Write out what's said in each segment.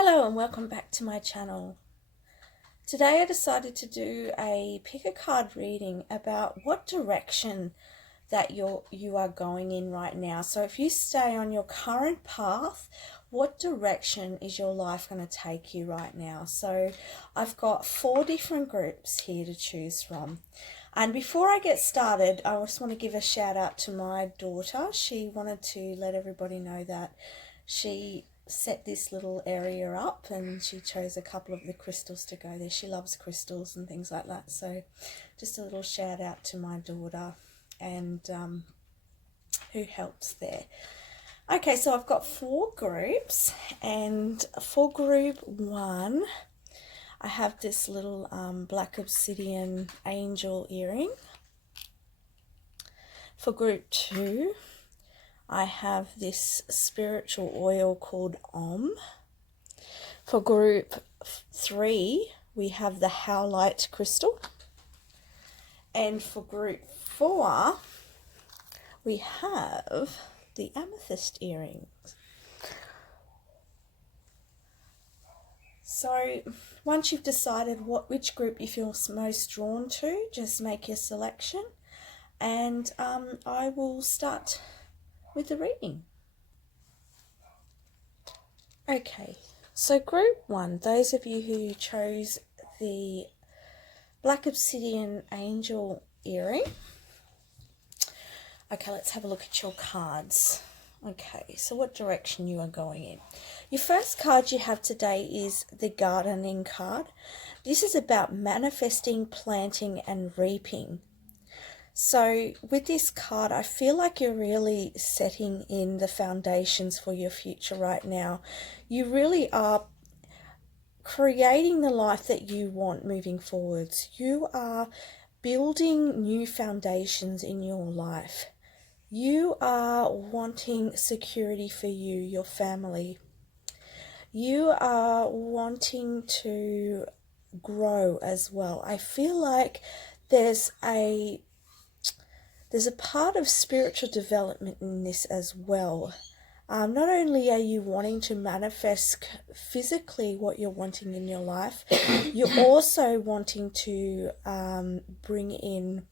Hello and welcome back to my channel. Today I decided to do a pick a card reading about what direction that you are going in right now. So if you stay on your current path, what direction is your life going to take you right now? So I've got 4 different groups here to choose from. And before I get started, I just want to give a shout out to my daughter. She wanted to let everybody know that she set this little area up and she chose a couple of the crystals to go there. She loves crystals and things like that. So just a little shout out to my daughter and who helps there. Okay, so I've got 4 groups, and for group 1 I have this little black obsidian angel earring. For group 2 I have this spiritual oil called Om. For group 3 we have the Howlite crystal. And for group 4 we have the Amethyst earrings. So once you've decided which group you feel most drawn to, just make your selection, and I will start with the reading. Okay, so group 1, those of you who chose the black obsidian angel earring. Okay, let's have a look at your cards. Okay, so what direction you are going in. Your first card you have today is the gardening card. This is about manifesting, planting and reaping. So with this card, I feel like you're really setting in the foundations for your future right now. You really are creating the life that you want moving forwards. You are building new foundations in your life. You are wanting security for you, your family. You are wanting to grow as well. I feel like there's a part of spiritual development in this as well. Not only are you wanting to manifest physically what you're wanting in your life, you're also wanting to bring in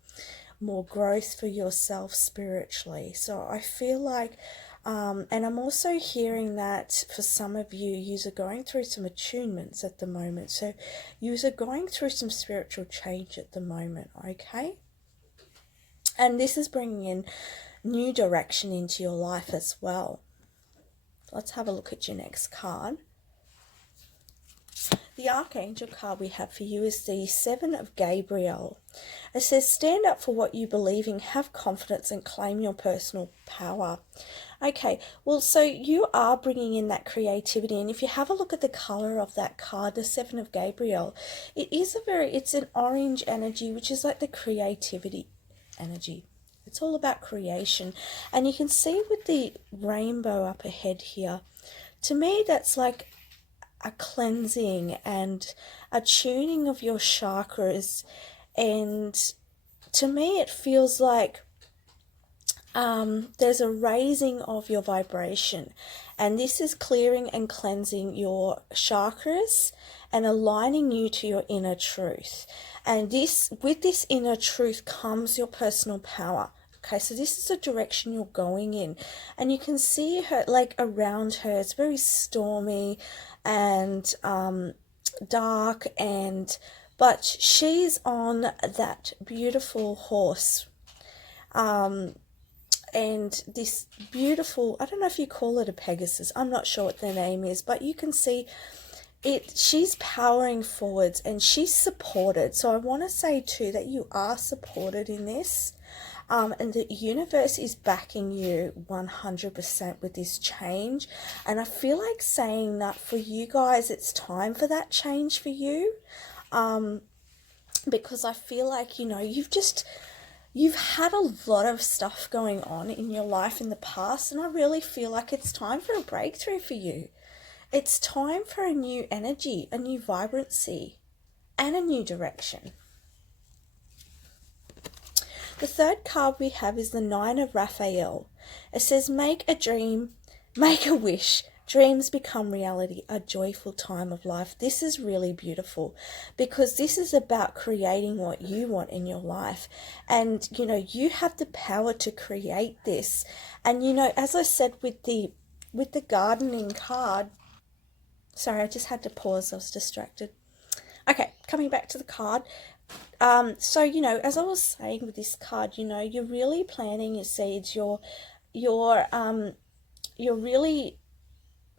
more growth for yourself spiritually. So I feel like, and I'm also hearing that for some of you, you are going through some attunements at the moment. So you are going through some spiritual change at the moment, okay? And this is bringing in new direction into your life as well. Let's have a look at your next card. The Archangel card we have for you is the 7 of Gabriel. It says, stand up for what you believe in, have confidence and claim your personal power. Okay, well, so you are bringing in that creativity, and if you have a look at the color of that card, the 7 of Gabriel, it's an orange energy, which is like the creativity energy. It's all about creation. And you can see with the rainbow up ahead here, to me that's like a cleansing and a tuning of your chakras, and to me it feels like there's a raising of your vibration, and this is clearing and cleansing your chakras and aligning you to your inner truth. And with this inner truth comes your personal power. Okay, so this is the direction you're going in, and you can see her like around her. It's very stormy and dark, but she's on that beautiful horse, and this beautiful, I don't know if you call it a Pegasus, I'm not sure what their name is, but you can see it. She's powering forwards and she's supported. So I want to say too that you are supported in this. And the universe is backing you 100% with this change. And I feel like saying that for you guys, it's time for that change for you. Because I feel like, you've had a lot of stuff going on in your life in the past. And I really feel like it's time for a breakthrough for you. It's time for a new energy, a new vibrancy, and a new direction. The third card we have is the 9 of Raphael. It says, make a dream, make a wish, Dreams become reality, a joyful time of life. This is really beautiful because this is about creating what you want in your life. And, you know, you have the power to create this. And, you know, as I said with the gardening card, sorry, I just had to pause, I was distracted. Okay, coming back to the card. So, you know, as I was saying with this card, you know, you're really planting your seeds. You're really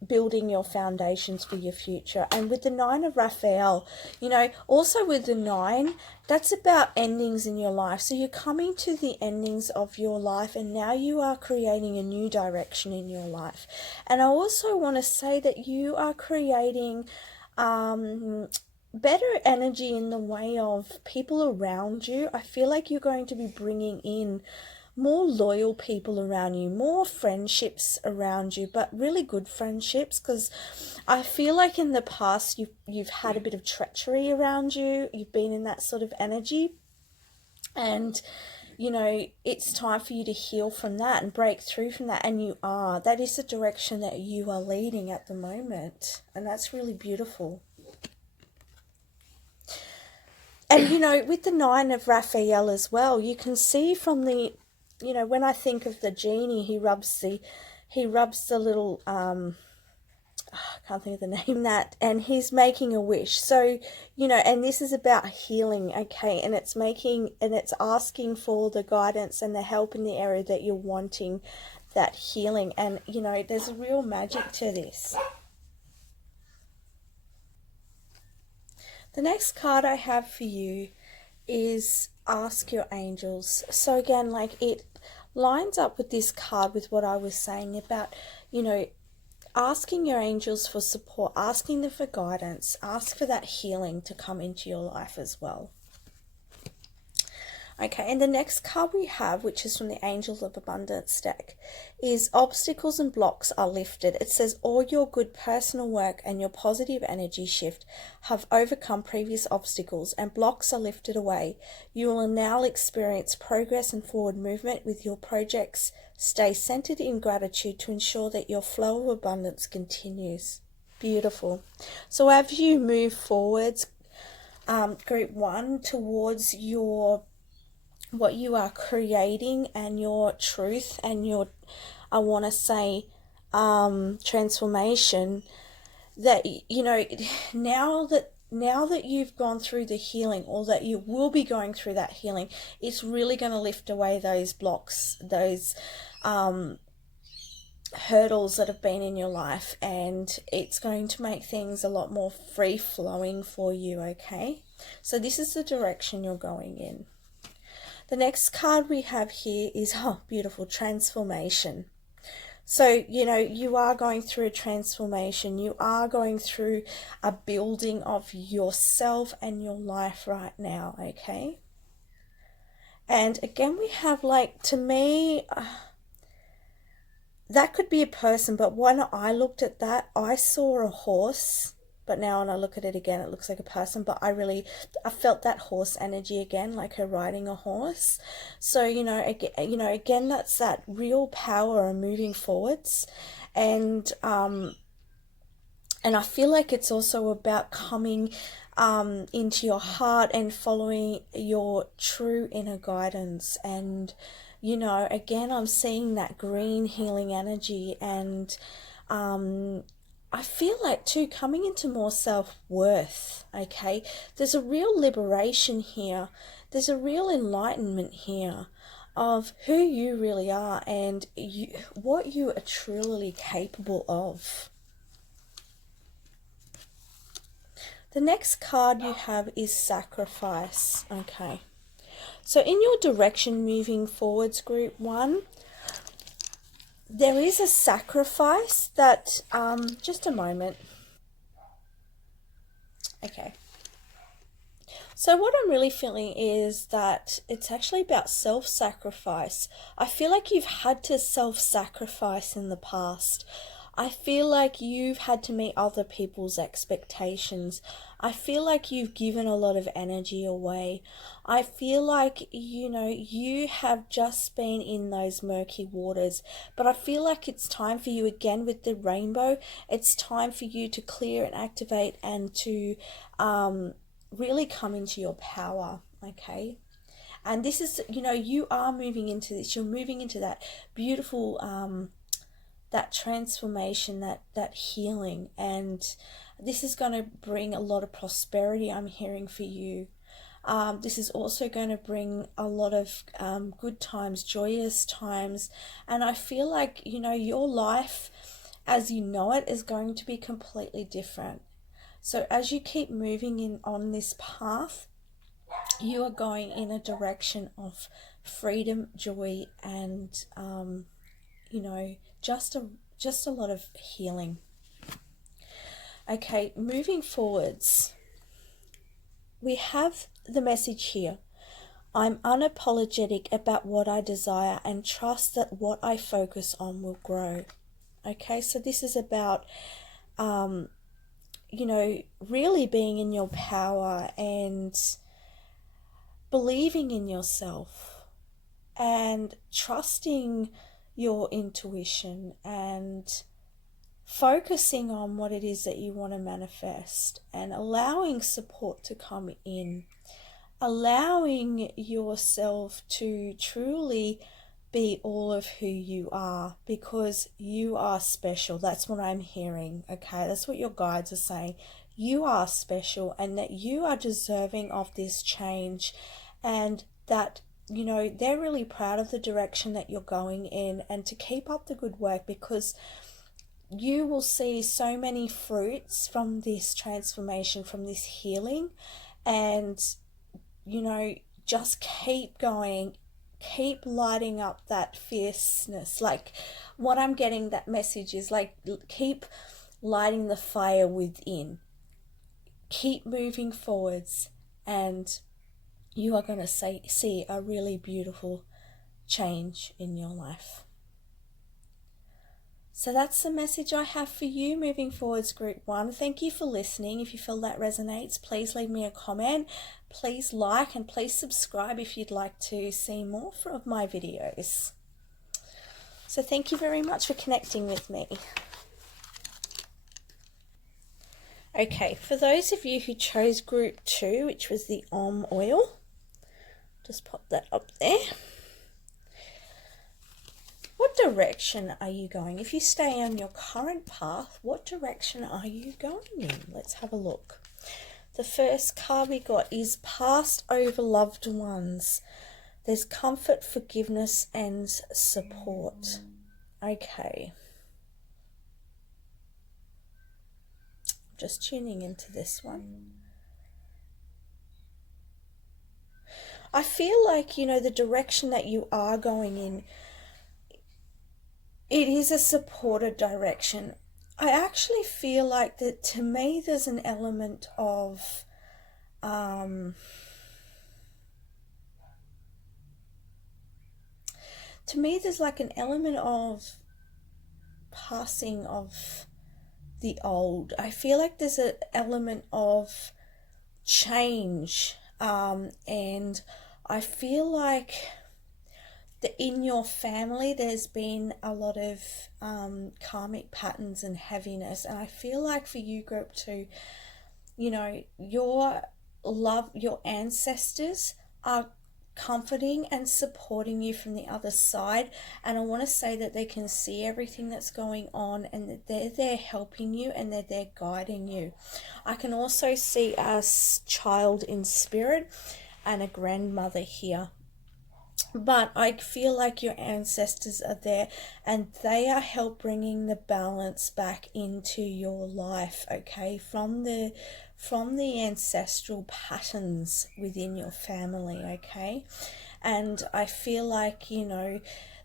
building your foundations for your future. And with the Nine of Raphael, you know, also with the nine, that's about endings in your life. So you're coming to the endings of your life, and now you are creating a new direction in your life. And I also want to say that you are creating better energy in the way of people around you. I feel like you're going to be bringing in more loyal people around you, more friendships around you, but really good friendships, because I feel like in the past you've had a bit of treachery around you. You've been in that sort of energy, and you know, it's time for you to heal from that and break through from that, and you are. That is the direction that you are leading at the moment, and that's really beautiful. And you know, with the Nine of Raphael as well, you can see from the, you know, when I think of the genie, he rubs the little I can't think of the name, that, and he's making a wish. So, you know, and this is about healing, okay, and it's asking for the guidance and the help in the area that you're wanting that healing. And you know, there's a real magic to this. The next card I have for you is Ask Your Angels. So again, like, it lines up with this card with what I was saying about, you know, asking your angels for support, asking them for guidance, ask for that healing to come into your life as well. Okay, and the next card we have, which is from the Angels of Abundance deck, is Obstacles and Blocks Are Lifted. It says all your good personal work and your positive energy shift have overcome previous obstacles, and blocks are lifted away. You will now experience progress and forward movement with your projects. Stay centered in gratitude to ensure that your flow of abundance continues. Beautiful. So as you move forwards, group one, towards what you are creating and your truth and your, I want to say, transformation, that, you know, now that you've gone through the healing, or that you will be going through that healing, it's really going to lift away those blocks, those hurdles that have been in your life, and it's going to make things a lot more free flowing for you. Okay, so this is the direction you're going in. The next card we have here is, oh, beautiful, Transformation. So, you know, you are going through a transformation. You are going through a building of yourself and your life right now, okay? And again, we have, like, to me, that could be a person, but when I looked at that, I saw a horse. But now when I look at it again, it looks like a person. But I felt that horse energy again, like her riding a horse. So, you know, again, that's that real power of moving forwards. And I feel like it's also about coming into your heart and following your true inner guidance. And, you know, again, I'm seeing that green healing energy, and I feel like too, coming into more self-worth, okay? There's a real liberation here. There's a real enlightenment here of who you really are and what you are truly capable of. The next card you have is Sacrifice, okay? So in your direction moving forwards, group one, there is a sacrifice that, just a moment. Okay. So what I'm really feeling is that it's actually about self-sacrifice. I feel like you've had to self-sacrifice in the past. I feel like you've had to meet other people's expectations. I feel like you've given a lot of energy away. I feel like, you have just been in those murky waters. But I feel like it's time for you again with the rainbow. It's time for you to clear and activate and to really come into your power, okay? And this is, you are moving into this. You're moving into that beautiful that transformation, that healing, and this is going to bring a lot of prosperity, I'm hearing, for you. This is also going to bring a lot of good times, joyous times, and I feel like, your life as you know it is going to be completely different. So as you keep moving in on this path, you are going in a direction of freedom, joy, and just a lot of healing. Okay, moving forwards, we have the message here. I'm unapologetic about what I desire and trust that what I focus on will grow. Okay, so this is about really being in your power and believing in yourself and trusting your intuition and focusing on what it is that you want to manifest and allowing support to come in, allowing yourself to truly be all of who you are, because you are special. That's what I'm hearing, okay? That's what your guides are saying. You are special and that you are deserving of this change, and that they're really proud of the direction that you're going in, and to keep up the good work, because you will see so many fruits from this transformation, from this healing, and just keep going, keep lighting up that fierceness. Like, what I'm getting, that message is like, keep lighting the fire within, keep moving forwards, and you are going to see a really beautiful change in your life. So that's the message I have for you moving forwards, Group 1. Thank you for listening. If you feel that resonates, please leave me a comment. Please like and please subscribe if you'd like to see more of my videos. So thank you very much for connecting with me. Okay, for those of you who chose Group 2, which was the oil, just pop that up there. What direction are you going? If you stay on your current path, what direction are you going in? Let's have a look. The first card we got is passed over loved ones. There's comfort, forgiveness, and support. Okay. Just tuning into this one. I feel like, the direction that you are going in, it is a supported direction. I actually feel like that, to me, there's an element of to me there's like an element of passing of the old. I feel like there's an element of change, and I feel like in your family there's been a lot of karmic patterns and heaviness, and I feel like for you, Group 2, your ancestors are comforting and supporting you from the other side, and I want to say that they can see everything that's going on, and that they're there helping you, and they're there guiding you. I can also see a child in spirit and a grandmother here. But I feel like your ancestors are there, and they are help bringing the balance back into your life, okay, from the ancestral patterns within your family, okay. And I feel like,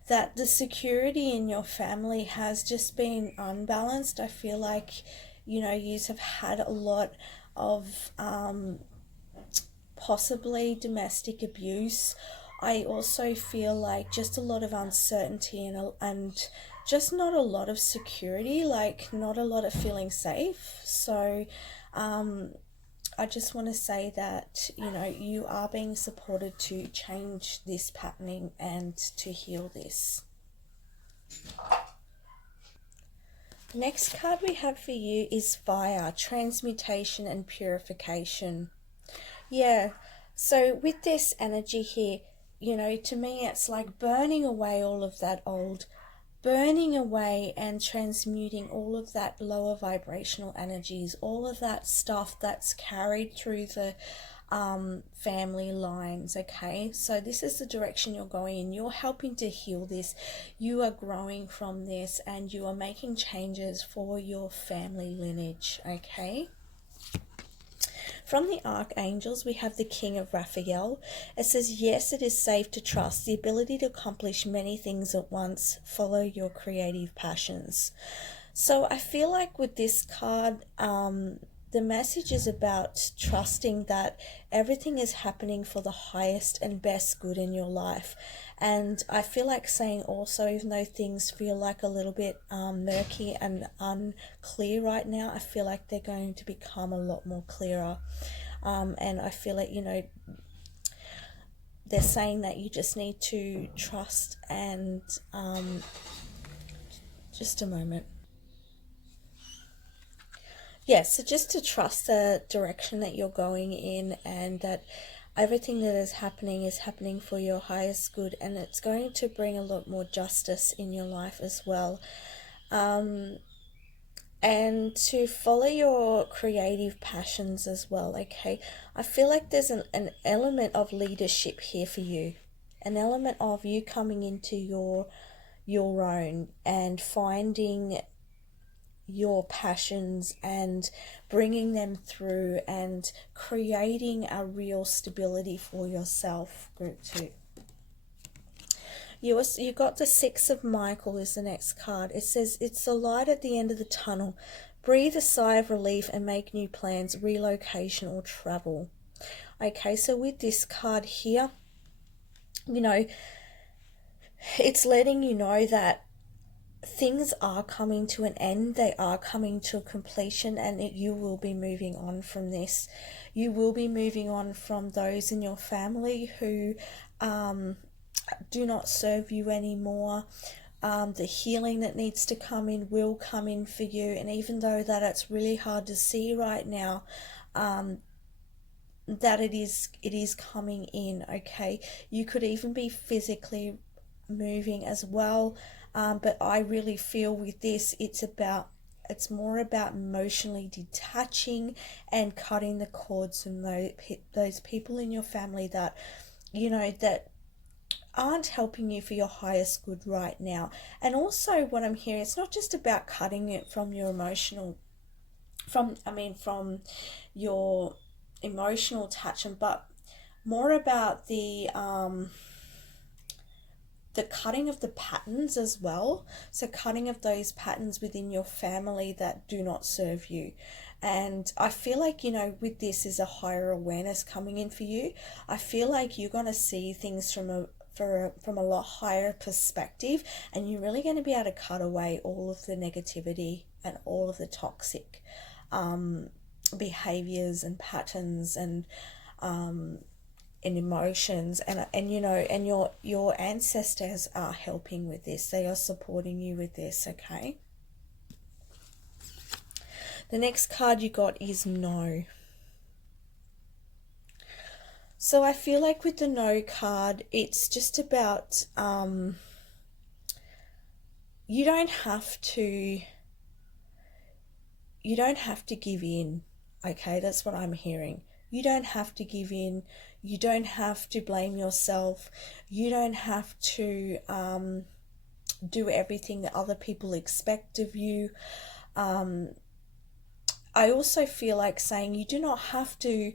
that the security in your family has just been unbalanced. I feel like, you have had a lot of possibly domestic abuse. I also feel like just a lot of uncertainty and just not a lot of security, like not a lot of feeling safe. So I just want to say that, you know, you are being supported to change this patterning and to heal this. Next card we have for you is fire, transmutation and purification. Yeah, so with this energy here, you know, to me it's like burning away all of that old, burning away and transmuting all of that lower vibrational energies, all of that stuff that's carried through the family lines. Okay, so this is the direction you're going in. You're helping to heal this, you are growing from this, and you are making changes for your family lineage. Okay, from the archangels, we have the King of Raphael. It says, yes, it is safe to trust the ability to accomplish many things at once. Follow your creative passions. So I feel like with this card, the message is about trusting that everything is happening for the highest and best good in your life. And I feel like saying also, even though things feel like a little bit murky and unclear right now, I feel like they're going to become a lot more clearer. And I feel like, you know, they're saying that you just need to trust and just a moment. Yeah, so just to trust the direction that you're going in, and that everything that is happening for your highest good, and it's going to bring a lot more justice in your life as well. And to follow your creative passions as well. Okay, I feel like there's an element of leadership here for you, an element of you coming into your own and finding your passions and bringing them through and creating a real stability for yourself. Group 2. You got the Six of Michael is the next card. It says, it's the light at the end of the tunnel. Breathe a sigh of relief and make new plans, relocation or travel. Okay, so with this card here, you know, it's letting you know that things are coming to an end, they are coming to a completion, and you will be moving on from this. You will be moving on from those in your family who do not serve you anymore. The healing that needs to come in will come in for you, and even though that it's really hard to see right now, that it is coming in. Okay, you could even be physically moving as well, but I really feel with this it's more about emotionally detaching and cutting the cords from those people in your family that, you know, that aren't helping you for your highest good right now. And also what I'm hearing, it's not just about cutting it from your emotional, from your emotional attachment, but more about the cutting of the patterns as well. So cutting of those patterns within your family that do not serve you. And I feel like, you know, with this is a higher awareness coming in for you. I feel like you're going to see things from a lot higher perspective, and you're really going to be able to cut away all of the negativity and all of the toxic behaviors and patterns and emotions, and you know, and your ancestors are helping with this. They are supporting you with this. Okay, the next card you got is No. So I feel like with the No card, it's just about you don't have to give in. Okay, that's what I'm hearing. You don't have to give in. You don't have to blame yourself. You don't have to do everything that other people expect of you. I also feel like saying you do not have to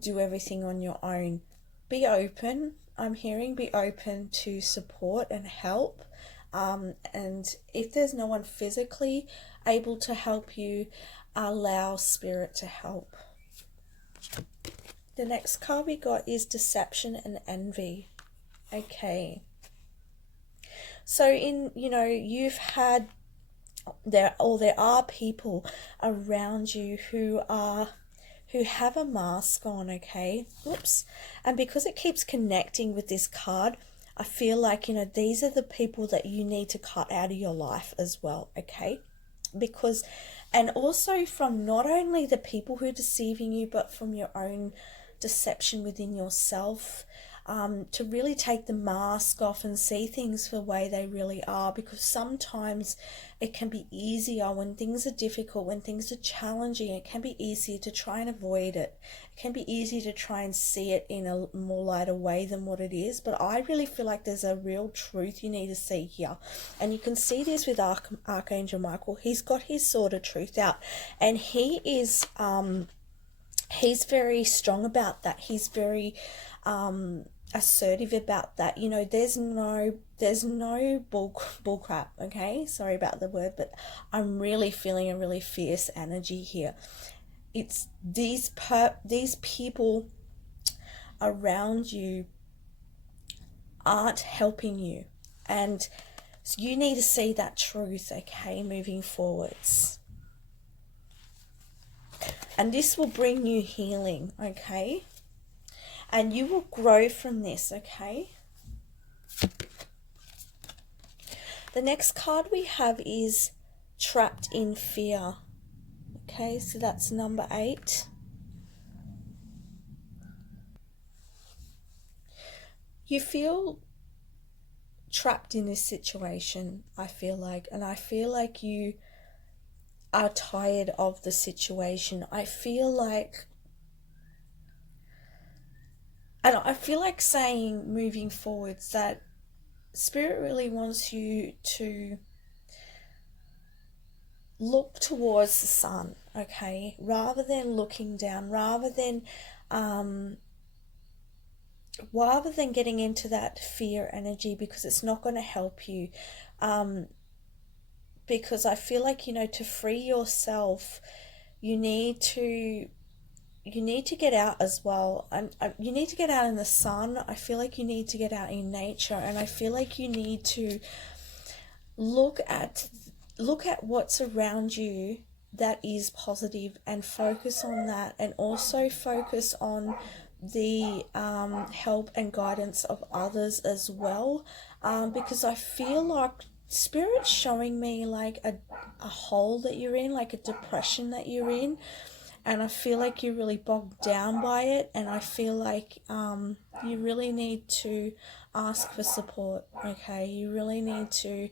do everything on your own. Be open. I'm hearing be open to support and help. And if there's no one physically able to help you, allow spirit to help. The next card we got is Deception and Envy. Okay. So you've had there are people around you who have a mask on, okay? Oops. And because it keeps connecting with this card, I feel like, these are the people that you need to cut out of your life as well, okay? Because, and also from not only the people who are deceiving you, but from your own deception within yourself, to really take the mask off and see things for the way they really are, because sometimes it can be easier when things are difficult, when things are challenging, it can be easier to try and avoid it. It can be easy to try and see it in a more lighter way than what it is, but I really feel like there's a real truth you need to see here. And you can see this with Archangel Michael. He's got his sword of truth out, and he's very strong about that. He's very assertive about that. There's no bull crap, okay? Sorry about the word, but I'm really feeling a really fierce energy here. It's these people around you aren't helping you, and so you need to see that truth, okay, moving forwards. And this will bring you healing, okay? And you will grow from this, okay? The next card we have is Trapped in Fear. Okay, so that's number 8. You feel trapped in this situation, I feel like, and I feel like you are tired of the situation. I feel like saying moving forwards that Spirit really wants you to look towards the sun, okay, rather than looking down, rather than getting into that fear energy, because it's not going to help you. Because I feel like, to free yourself, you need to get out as well, and you need to get out in the sun. I feel like you need to get out in nature, and I feel like you need to look at what's around you that is positive and focus on that, and also focus on the help and guidance of others as well, because I feel like Spirit's showing me like a hole that you're in, like a depression that you're in, and I feel like you're really bogged down by it, and I feel like you really need to ask for support, okay? You really need to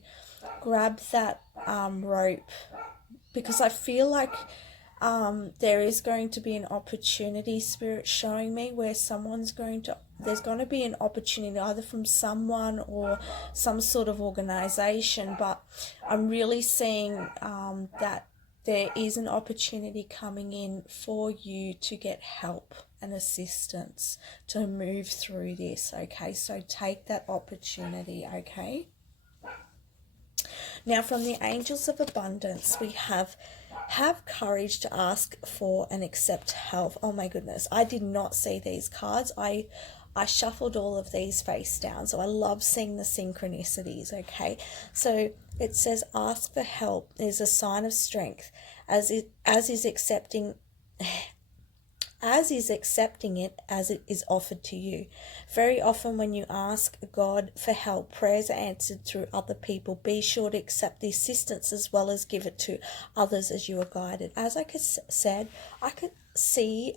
grab that rope, because I feel like there is going to be an opportunity, Spirit showing me, where there's going to be an opportunity either from someone or some sort of organization, but I'm really seeing that there is an opportunity coming in for you to get help and assistance to move through this, okay? So take that opportunity, okay? Now, from the Angels of Abundance, we have courage to ask for and accept help. Oh my goodness, I did not see these cards. I shuffled all of these face down, so I love seeing the synchronicities, okay? So it says ask for help is a sign of strength, as is accepting it as it is offered to you. Very often when you ask God for help, prayers are answered through other people. Be sure to accept the assistance as well as give it to others as you are guided. As I said, I could see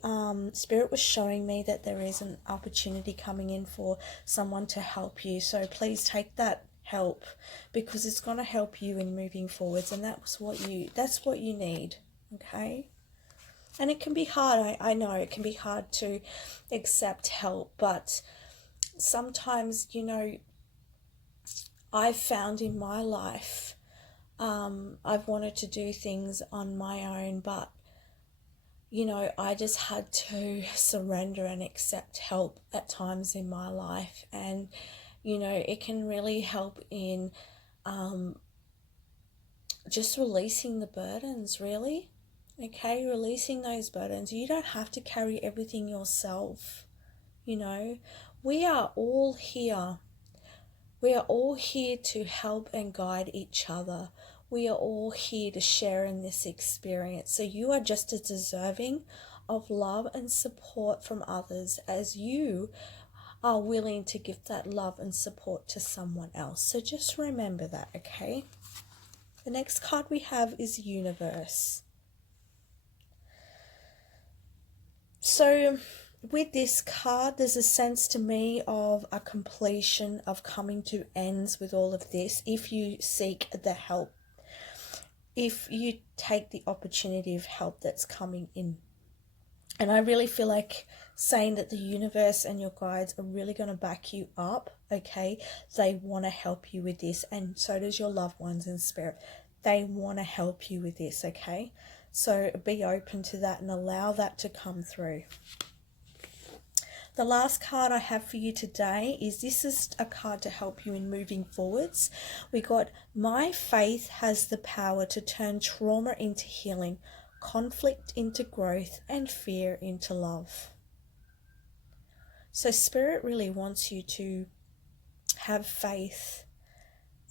Spirit was showing me that there is an opportunity coming in for someone to help you. So please take that help, because it's going to help you in moving forwards, and that's what you need, okay? And it can be hard, I know it can be hard to accept help, but sometimes, I've found in my life, I've wanted to do things on my own, but, I just had to surrender and accept help at times in my life. And, it can really help in just releasing the burdens, really. Okay, releasing those burdens. You don't have to carry everything yourself. We are all here We are all here to help and guide each other. We are all here to share in this experience. So you are just as deserving of love and support from others as you are willing to give that love and support to someone else. So just remember that, okay? The next card we have is Universe. So with this card, there's a sense to me of a completion, of coming to ends with all of this if you seek the help, if you take the opportunity of help that's coming in. And I really feel like saying that the universe and your guides are really going to back you up, okay? They want to help you with this, and so does your loved ones in spirit. They want to help you with this, okay? So be open to that and allow that to come through. The last card I have for you today is, this is a card to help you in moving forwards. We got, my faith has the power to turn trauma into healing, conflict into growth, and fear into love. So Spirit really wants you to have faith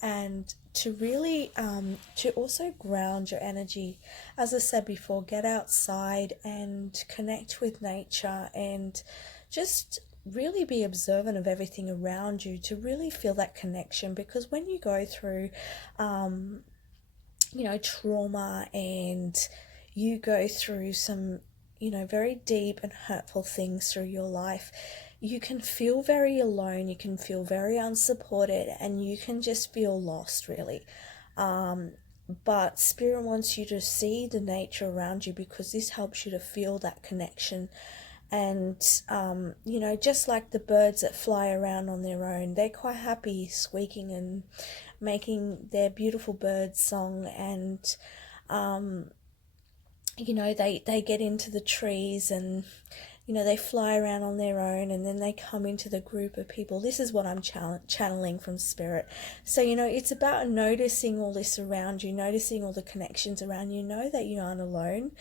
and to really to also ground your energy. As I said before, get outside and connect with nature and just really be observant of everything around you to really feel that connection. Because when you go through you know, trauma, and you go through some, you know, very deep and hurtful things through your life, you can feel very alone, you can feel very unsupported, and you can just feel lost, really. But Spirit wants you to see the nature around you, because this helps you to feel that connection. And you know, just like the birds that fly around on their own, they're quite happy squeaking and making their beautiful bird song. And you know, they get into the trees, and you know, they fly around on their own, and then they come into the group of people. This is what I'm channeling from Spirit. So, you know, it's about noticing all this around you, noticing all the connections around you. Know that you aren't alone.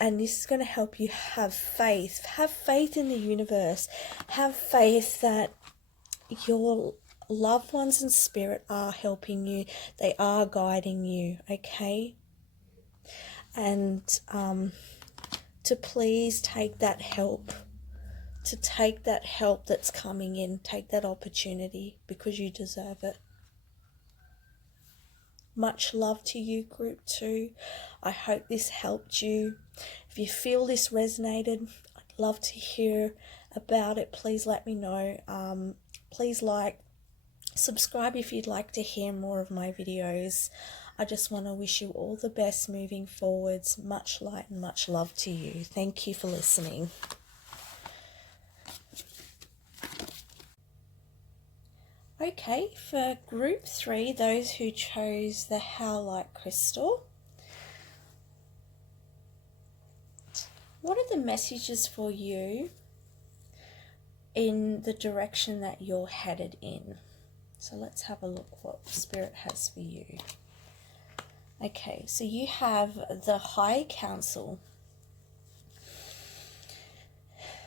And this is going to help you have faith. Have faith in the universe. Have faith that your loved ones in spirit are helping you. They are guiding you, okay? And to please take that help. To take that help that's coming in. Take that opportunity, because you deserve it. Much love to you, Group 2. I hope this helped you. If you feel this resonated, I'd love to hear about it. Please let me know. Please like, subscribe if you'd like to hear more of my videos. I just want to wish you all the best moving forwards. Much light and much love to you. Thank you for listening. Okay, for Group 3, those who chose the Howlite crystal, what are the messages for you in the direction that you're headed in? So let's have a look what Spirit has for you. Okay, so you have the High Council.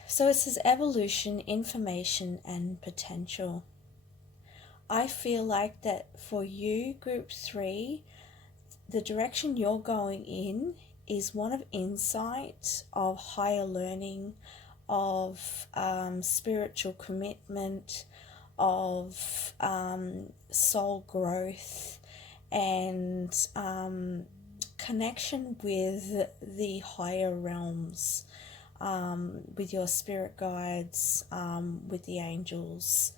So it says evolution, information, and potential. I feel like that for you, Group 3, the direction you're going in is one of insight, of higher learning, of spiritual commitment, of soul growth, and connection with the higher realms, with your spirit guides, with the angels,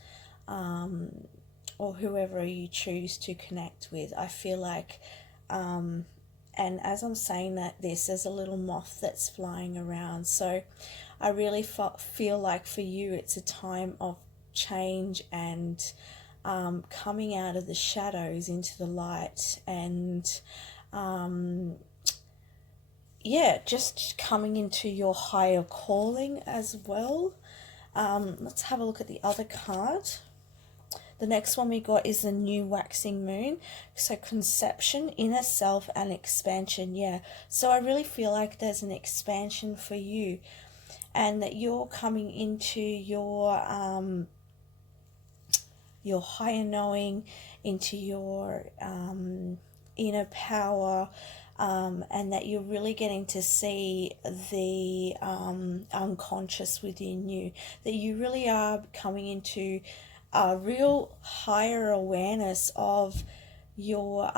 or whoever you choose to connect with. I feel like, and as I'm saying that, there's a little moth that's flying around. So I really feel like for you, it's a time of change and coming out of the shadows into the light, and yeah, just coming into your higher calling as well. Let's have a look at the other card. The next one we got is the new waxing moon. So conception, inner self, and expansion. Yeah. So I really feel like there's an expansion for you, and that you're coming into your your higher knowing, into your inner power, and that you're really getting to see the unconscious within you, that you really are coming into a real higher awareness of your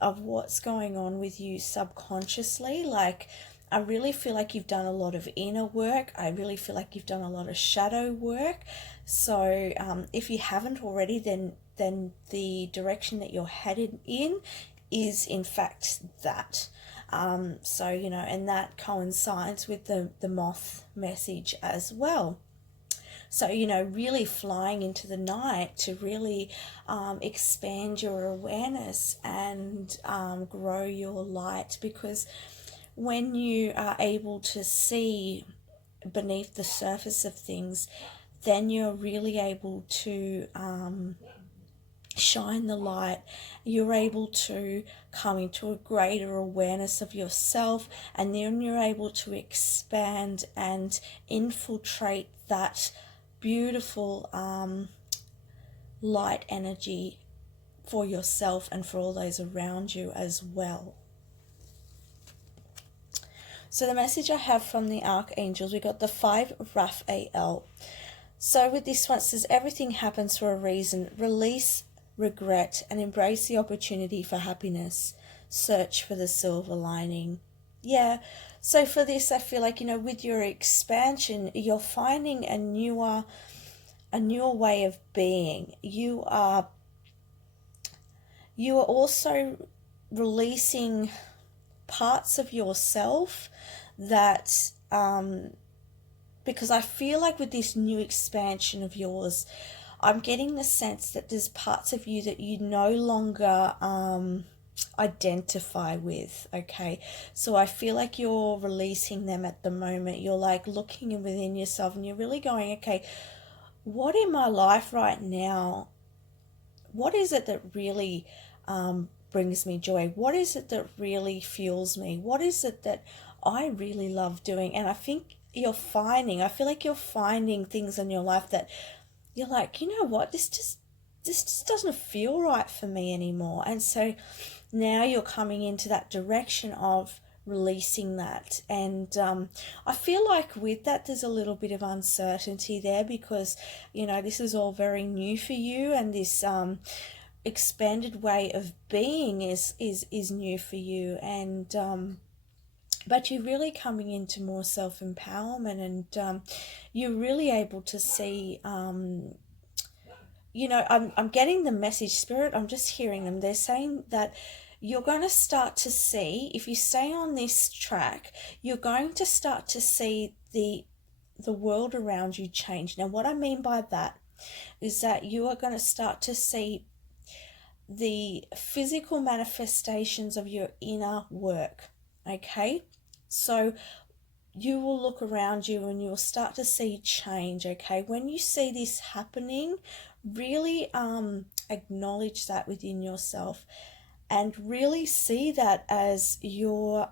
of what's going on with you subconsciously. Like, I really feel like you've done a lot of inner work. I really feel like you've done a lot of shadow work. So if you haven't already, then the direction that you're headed in is in fact that. So, and that coincides with the moth message as well. So, really flying into the night to really expand your awareness and grow your light, because when you are able to see beneath the surface of things, then you're really able to shine the light. You're able to come into a greater awareness of yourself, and then you're able to expand and infiltrate that beautiful light energy for yourself and for all those around you as well. So the message I have from the archangels, we got the 5 of Raphael. So with this one, it says everything happens for a reason. Release regret and embrace the opportunity for happiness. Search for the silver lining. Yeah, so for this, I feel like, with your expansion, you're finding a newer way of being. You are also releasing parts of yourself that because I feel like with this new expansion of yours, I'm getting the sense that there's parts of you that you no longer identify with. Okay, so I feel like you're releasing them at the moment. You're like looking within yourself and you're really going, okay, what in my life right now, what is it that really brings me joy? What is it that really fuels me? What is it that I really love doing? And I feel like you're finding things in your life that you're like, you know what, this just doesn't feel right for me anymore. And so now you're coming into that direction of releasing that. And I feel like with that there's a little bit of uncertainty there, because this is all very new for you, and this expanded way of being is new for you. And but you're really coming into more self-empowerment, and you're really able to see I'm getting the message, Spirit, I'm just hearing them. They're saying that you're going to start to see, if you stay on this track, you're going to start to see the world around you change. Now, what I mean by that is that you are going to start to see the physical manifestations of your inner work. Okay, so you will look around you and you'll start to see change. Okay, when you see this happening, really acknowledge that within yourself, and really see that as your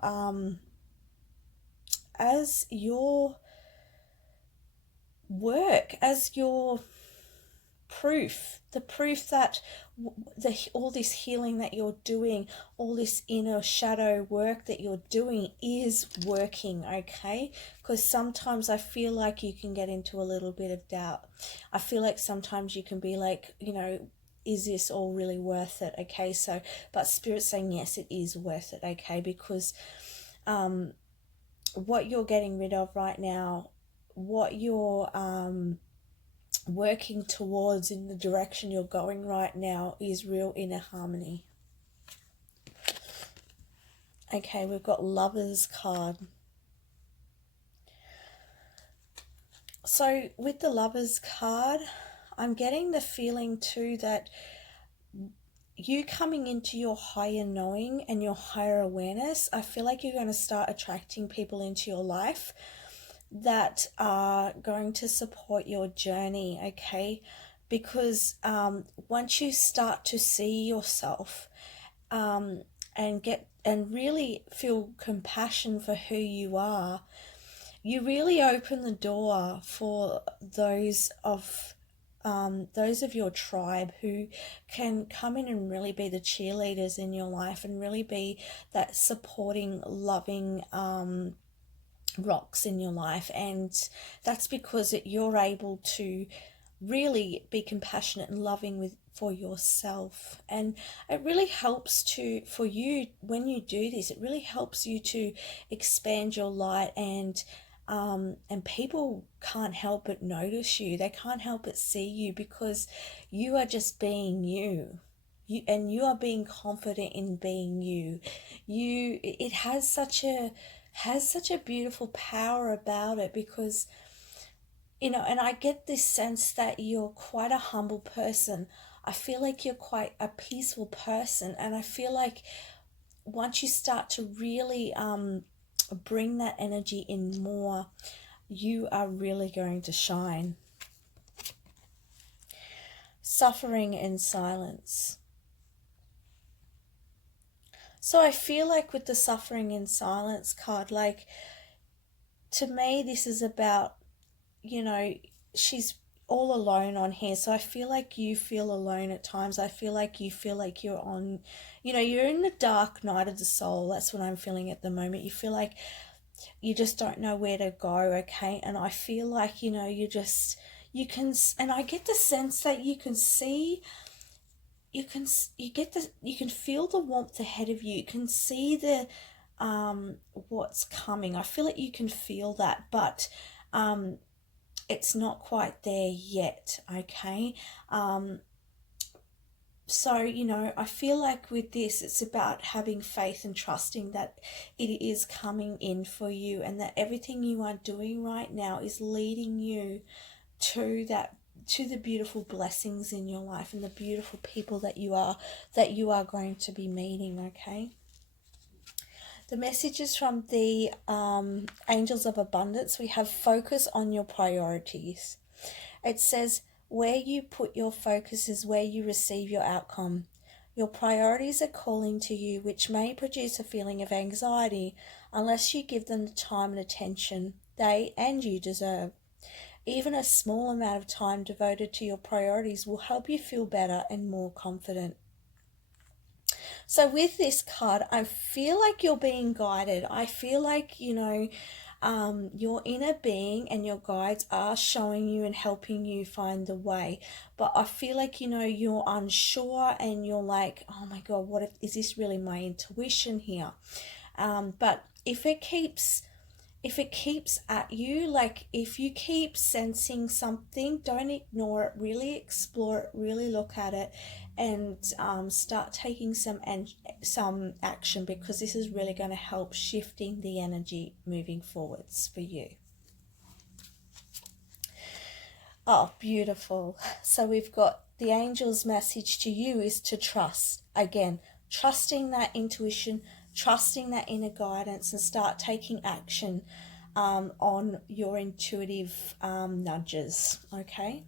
work, as your proof, the proof that all this healing that you're doing, all this inner shadow work that you're doing is working. Okay, because sometimes I feel like you can get into a little bit of doubt. I feel like sometimes you can be like, is this all really worth it? Okay, so but Spirit's saying yes, it is worth it. Okay, because what you're getting rid of right now, what you're working towards in the direction you're going right now, is real inner harmony. Okay, we've got Lovers card. So with the Lovers card, I'm getting the feeling too that you coming into your higher knowing and your higher awareness, I feel like you're going to start attracting people into your life that are going to support your journey. Okay, because once you start to see yourself and really feel compassion for who you are, you really open the door for those of those of your tribe who can come in and really be the cheerleaders in your life and really be that supporting, loving rocks in your life. And that's because you're able to really be compassionate and loving for yourself. And it really helps for you when you do this, it really helps you to expand your light, and people can't help but notice you. They can't help but see you because you are just being you. And you are being confident in being you. It has such a beautiful power about it, because and I get this sense that you're quite a humble person. I feel like you're quite a peaceful person, and I feel like once you start to really bring that energy in more, you are really going to shine. Suffering in silence. So I feel like with the suffering in silence card, like, to me, this is about, she's all alone on here. So I feel like you feel alone at times. I feel like you feel like you're on, you're in the dark night of the soul. That's what I'm feeling at the moment. You feel like you just don't know where to go, okay? And I feel like, you can, and I get the sense that you can see, you can feel the warmth ahead of you. You can see the, what's coming. I feel like you can feel that, but, it's not quite there yet, okay? So, I feel like with this, it's about having faith and trusting that it is coming in for you, and that everything you are doing right now is leading you to the beautiful blessings in your life and the beautiful people that you are going to be meeting, okay? The messages from the Angels of Abundance, we have focus on your priorities. It says, where you put your focus is where you receive your outcome. Your priorities are calling to you, which may produce a feeling of anxiety unless you give them the time and attention they and you deserve. Even a small amount of time devoted to your priorities will help you feel better and more confident. So with this card, I feel like you're being guided. I feel like, your inner being and your guides are showing you and helping you find the way. But I feel like, you're unsure, and you're like, oh my God, is this really my intuition here? But if it keeps at you, like if you keep sensing something, don't ignore it, really explore it, really look at it, and start taking some action, because this is really going to help shifting the energy moving forwards for you. Oh, beautiful. So we've got the angel's message to you is to trust. Again, trusting that intuition, trusting that inner guidance, and start taking action on your intuitive nudges, okay?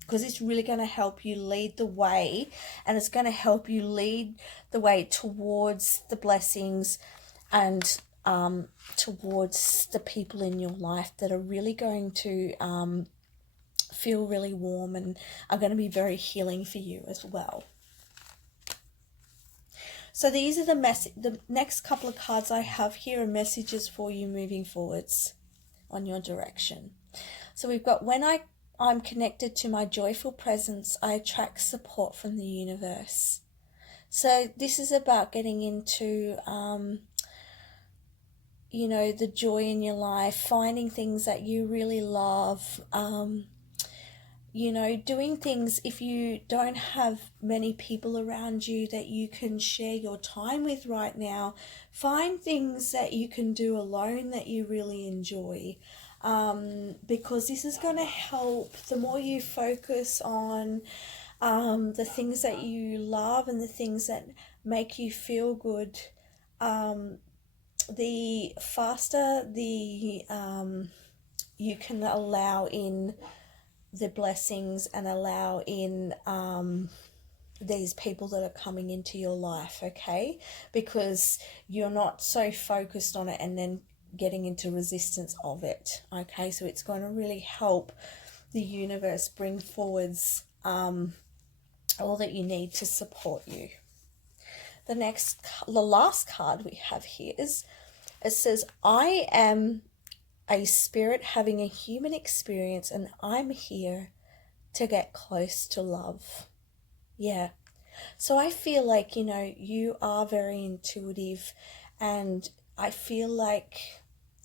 Because it's really going to help you lead the way, and it's going to help you lead the way towards the blessings and towards the people in your life that are really going to feel really warm and are going to be very healing for you as well. So these are the next couple of cards I have here are messages for you moving forwards on your direction. So we've got, when I'm connected to my joyful presence, I attract support from the universe. So this is about getting into, the joy in your life, finding things that you really love, doing things, if you don't have many people around you that you can share your time with right now, find things that you can do alone that you really enjoy, because this is going to help. The more you focus on the things that you love and the things that make you feel good, the faster you can allow in the blessings and allow in these people that are coming into your life, okay? Because you're not so focused on it and then getting into resistance of it, okay? So it's going to really help the universe bring forwards all that you need to support you. The last card we have here is, it says, I am a spirit having a human experience and I'm here to get close to love. Yeah. So I feel like, you know, you are very intuitive, and I feel like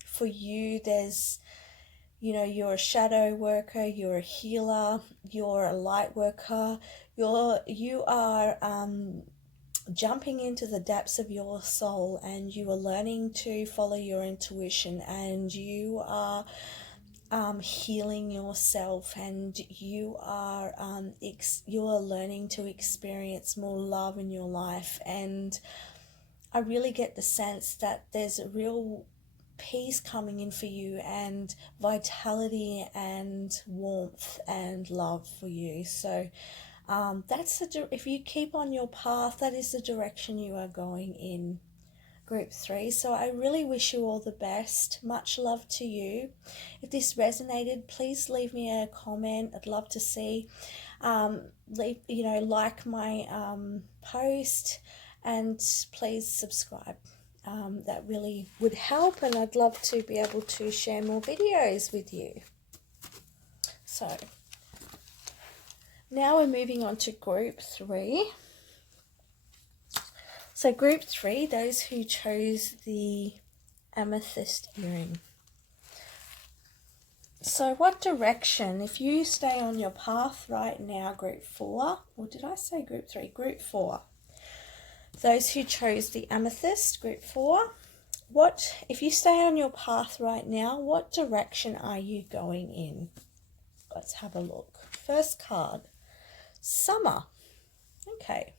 for you there's, you know, you're a shadow worker, you're a healer, you're a light worker, you are jumping into the depths of your soul, and you are learning to follow your intuition, and you are healing yourself, and you are learning to experience more love in your life. And I really get the sense that there's a real peace coming in for you, and vitality and warmth and love for you. So if you keep on your path, that is the direction you are going in, Group 3. So I really wish you all the best. Much love to you. If this resonated, please leave me a comment. I'd love to see. Like my post, and please subscribe. That really would help, and I'd love to be able to share more videos with you. So now we're moving on to Group 3. So Group 3, those who chose the Amethyst Earring. So what direction, if you stay on your path right now, Group 4, or did I say Group 3? Group 4. Those who chose the Amethyst, Group 4, if you stay on your path right now, what direction are you going in? Let's have a look. First card, Summer. Okay.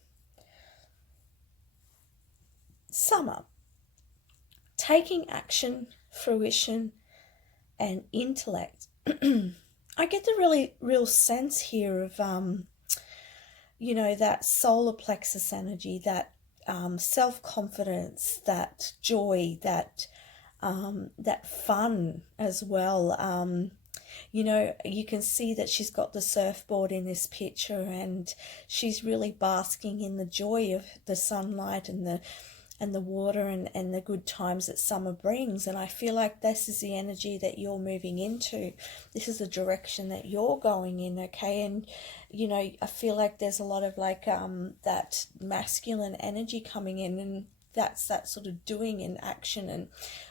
Summer. Taking action, fruition, and intellect. I get the really real sense here of, that solar plexus energy, that self-confidence, that joy, that fun as well. You can see that she's got the surfboard in this picture, and she's really basking in the joy of the sunlight and the water and the good times that summer brings. And I feel like this is the energy that you're moving into. This is the direction that you're going in, okay? And, I feel like there's a lot of that masculine energy coming in, and that's that sort of doing in action.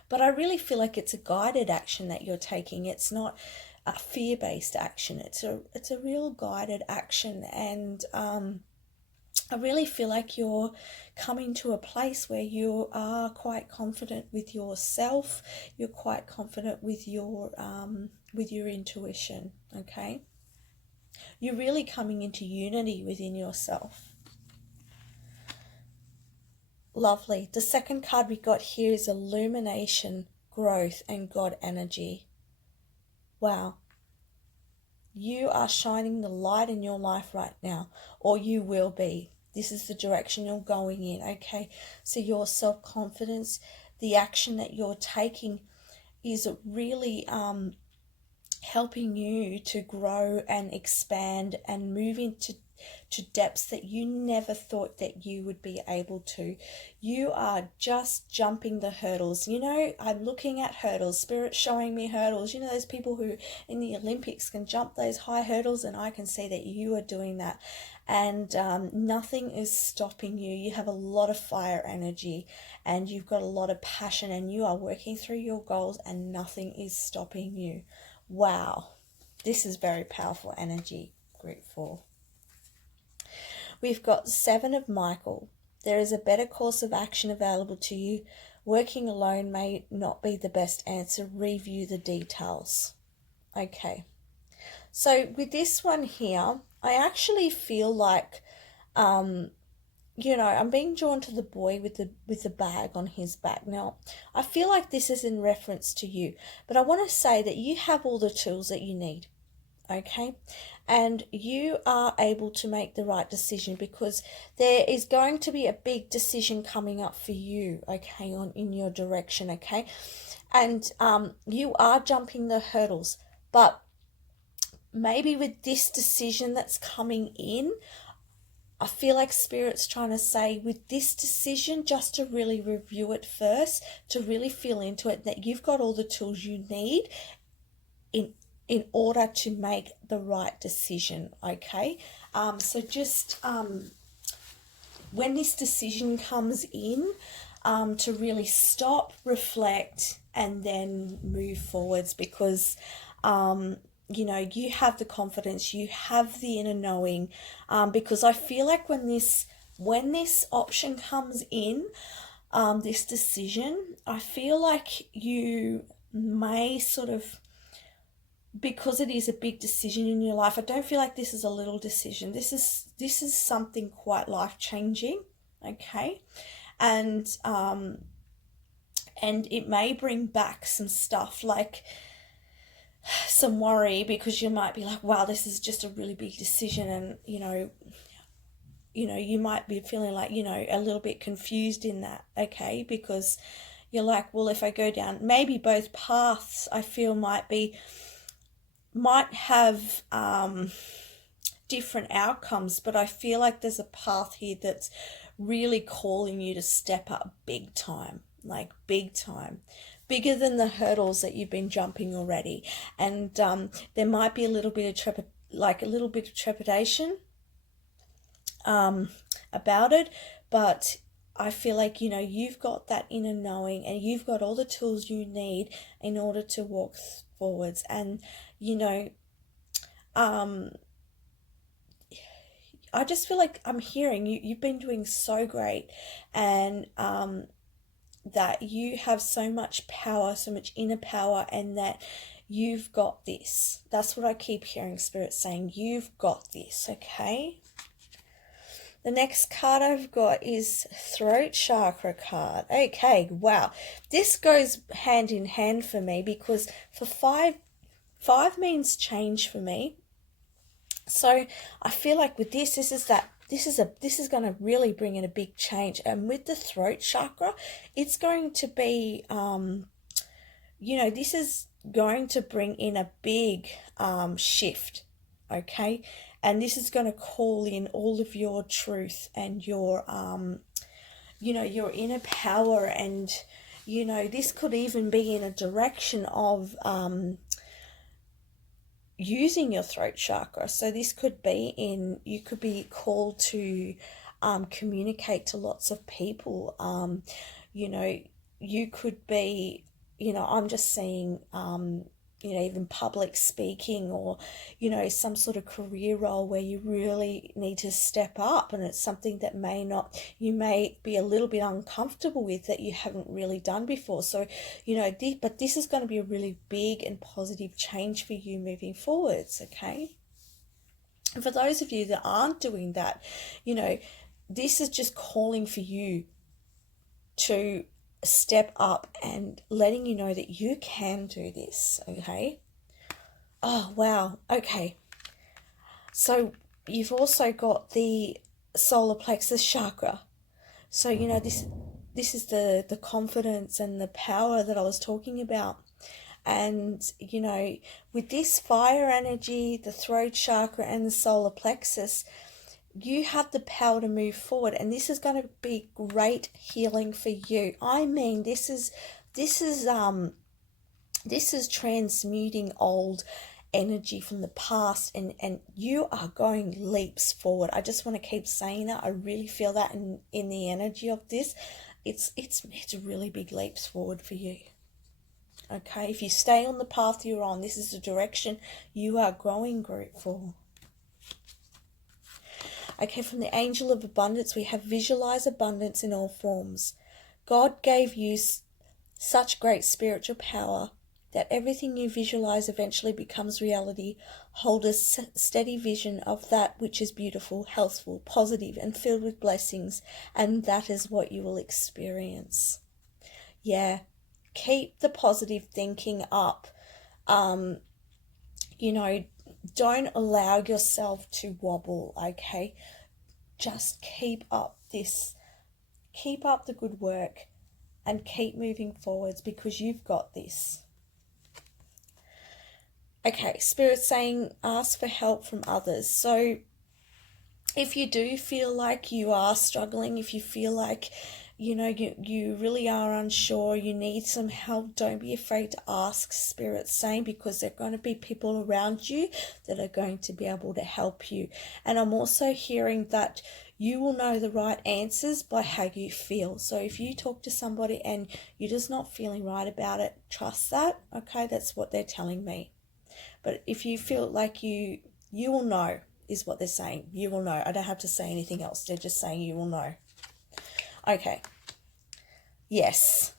But I really feel like it's a guided action that you're taking. It's not a fear-based action. It's a real guided action. And I really feel like you're coming to a place where you are quite confident with yourself. You're quite confident with your intuition, okay? You're really coming into unity within yourself. Lovely. The second card we got here is illumination, growth, and God energy. Wow. You are shining the light in your life right now, or you will be. This is the direction you're going in, okay? So your self-confidence, the action that you're taking is really helping you to grow and expand and move into depths that you never thought that you would be able to. You are just jumping the hurdles. I'm looking at hurdles, Spirit showing me hurdles. Those people who in the Olympics can jump those high hurdles, and I can see that you are doing that. And nothing is stopping you. You have a lot of fire energy, and you've got a lot of passion, and you are working through your goals, and nothing is stopping you. Wow, this is very powerful energy, Group 4. We've got 7 of Michael. There is a better course of action available to you. Working alone may not be the best answer. Review the details. Okay. So with this one here, I actually feel like, I'm being drawn to the boy with the bag on his back. Now, I feel like this is in reference to you, but I want to say that you have all the tools that you need, okay? And you are able to make the right decision, because there is going to be a big decision coming up for you, okay, in your direction, okay? And you are jumping the hurdles, but maybe with this decision that's coming in, I feel like Spirit's trying to say with this decision, just to really review it first, to really feel into it, that you've got all the tools you need in order to make the right decision, okay? So just when this decision comes in, to really stop, reflect, and then move forwards, because you know, you have the confidence, you have the inner knowing, because I feel like when this option comes in, this decision, I feel like you may sort of, because it is a big decision in your life, I don't feel like this is a little decision. This is something quite life-changing, okay? And it may bring back some stuff like some worry, because you might be like, wow, this is just a really big decision, and you know you might be feeling like, you know, a little bit confused in that, okay? Because you're like, well, if I go down, maybe both paths I feel might have different outcomes, but I feel like there's a path here that's really calling you to step up big time, like big time, bigger than the hurdles that you've been jumping already. And there might be a little bit of trepidation about it, but I feel like, you know, you've got that inner knowing, and you've got all the tools you need in order to walk forwards. And you know, I just feel like I'm hearing you've been doing so great, and that you have so much power, so much inner power, and that you've got this. That's what I keep hearing Spirit saying. You've got this, okay? The next card I've got is Throat Chakra card. Okay, wow. This goes hand in hand for me, because for five means change for me. So I feel like with this is going to really bring in a big change. And with the throat chakra, it's going to be, you know, this is going to bring in a big shift, okay? And this is going to call in all of your truth and your, you know, your inner power. And, you know, this could even be in a direction of using your throat chakra. So this could be you could be called to communicate to lots of people. You know, you could be, you know, I'm just seeing, you know, even public speaking, or, you know, some sort of career role where you really need to step up, and it's something that you may be a little bit uncomfortable with, that you haven't really done before. So, you know, but this is going to be a really big and positive change for you moving forwards, okay? And for those of you that aren't doing that, you know, this is just calling for you to step up and letting you know that you can do this, okay? Oh, wow. Okay. So you've also got the solar plexus chakra. So, you know, this is the confidence and the power that I was talking about. And, you know, with this fire energy, the throat chakra and the solar plexus, you have the power to move forward, and this is going to be great healing for you. I mean, this is transmuting old energy from the past, and you are going leaps forward. I just want to keep saying that. I really feel that in the energy of this. It's really big leaps forward for you. Okay, if you stay on the path you're on, this is the direction you are growing great for. Okay, from the Angel of Abundance, we have visualize abundance in all forms. God gave you such great spiritual power that everything you visualize eventually becomes reality. Hold a steady vision of that which is beautiful, healthful, positive, and filled with blessings, and that is what you will experience. Yeah, keep the positive thinking up. You know, don't allow yourself to wobble, okay? Just keep up the good work, and keep moving forwards, because you've got this. Okay, Spirit's saying ask for help from others. So if you do feel like you are struggling, if you feel like, you know, you really are unsure, you need some help, don't be afraid to ask, Spirit's saying, because there are going to be people around you that are going to be able to help you. And I'm also hearing that you will know the right answers by how you feel. So if you talk to somebody and you're just not feeling right about it, trust that. Okay, that's what they're telling me. But if you feel like you will know, is what they're saying. You will know. I don't have to say anything else. They're just saying you will know. Okay. Yes.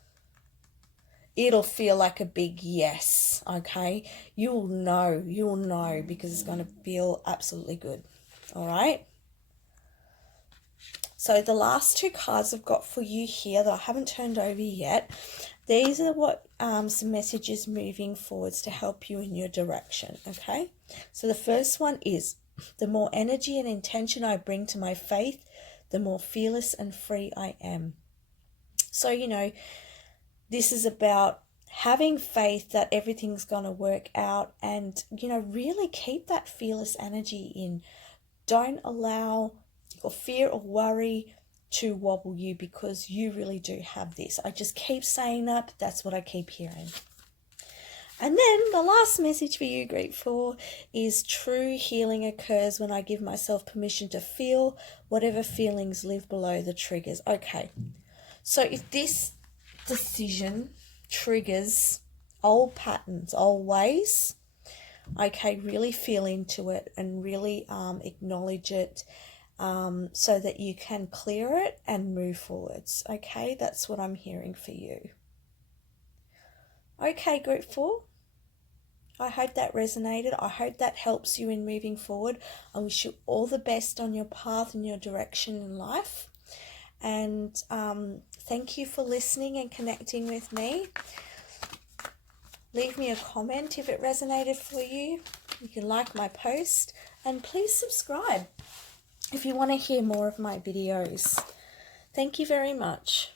It'll feel like a big yes. Okay. You will know. You will know, because it's going to feel absolutely good. All right. So the last two cards I've got for you here that I haven't turned over yet, these are what some messages moving forwards to help you in your direction, okay? So the first one is, the more energy and intention I bring to my faith, the more fearless and free I am. So, you know, this is about having faith that everything's going to work out, and, you know, really keep that fearless energy in. Don't allow or fear or worry to wobble you, because you really do have this. I just keep saying that, but that's what I keep hearing. And then the last message for you, group 4, is true healing occurs when I give myself permission to feel whatever feelings live below the triggers. Okay, so if this decision triggers old patterns, old ways, okay, really feel into it and really acknowledge it, so that you can clear it and move forwards. Okay, that's what I'm hearing for you. Okay, group 4, I hope that resonated. I hope that helps you in moving forward. I wish you all the best on your path and your direction in life. And thank you for listening and connecting with me. Leave me a comment if it resonated for you. You can like my post, and please subscribe if you want to hear more of my videos. Thank you very much.